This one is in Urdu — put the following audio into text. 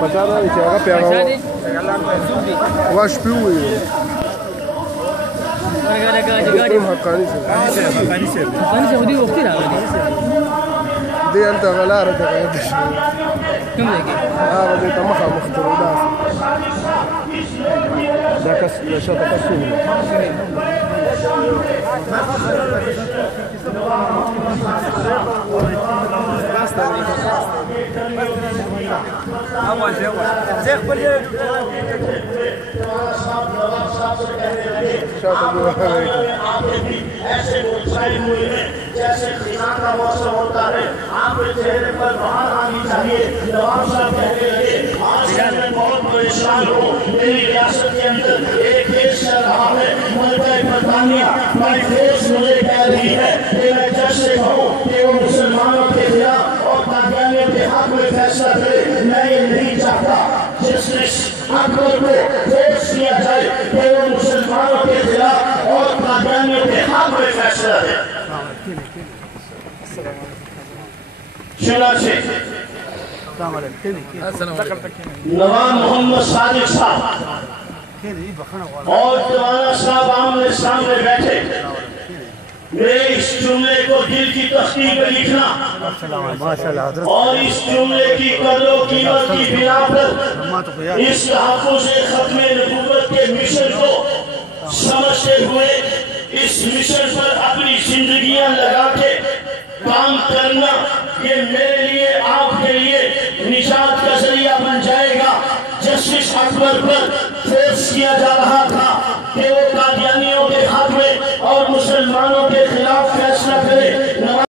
پتا نه چې هغه پیاړو واش پیوي حقانی سے ودی وختي راغلی دی انت غلاره ته غلطه شو کوم دی هغه د تمخه مخترو دا کس شاته کسو ایسے مسائل ہوئے ہیں جیسے خزاں کا موسم ہوتا ہے آپ کے چہرے پر بہار آنی چاہیے نواب صاحب کہنے لگے آج میں بہت پریشان ہوں میری ریاست کے اندر ایک کیس چل رہا ہے ملکہ برطانیہ مائی فیس مجھے کہہ رہی ہے کہ میں جج سے کہوں کہ وہ مسلمانوں کے خلاف اور قادیانیوں کے حق میں فیصلہ کرے میں یہ نہیں چاہتا جسٹس اکبر کو فیس کیا جائے کہ وہ مسلمانوں کے خلاف اور قادیانیوں کے حق میں فیصلہ ہے چنانچہ نواب محمد صادق صاحب اور دیوانہ صاحب آمنے سامنے بیٹھے میرے اس جملے کو دل کی تختی پہ لکھنا اور اس جملے کی قدر و قیمت کی بنا پر اس تحفظ ختم نبوت کے مشن کو سمجھتے ہوئے اس مشن پر اپنی زندگیاں لگا کے کام کرنا یہ میرے لیے آپ کے لیے نجات کا ذریعہ بن جائے گا جسٹس اکبر پر فیس کیا جا رہا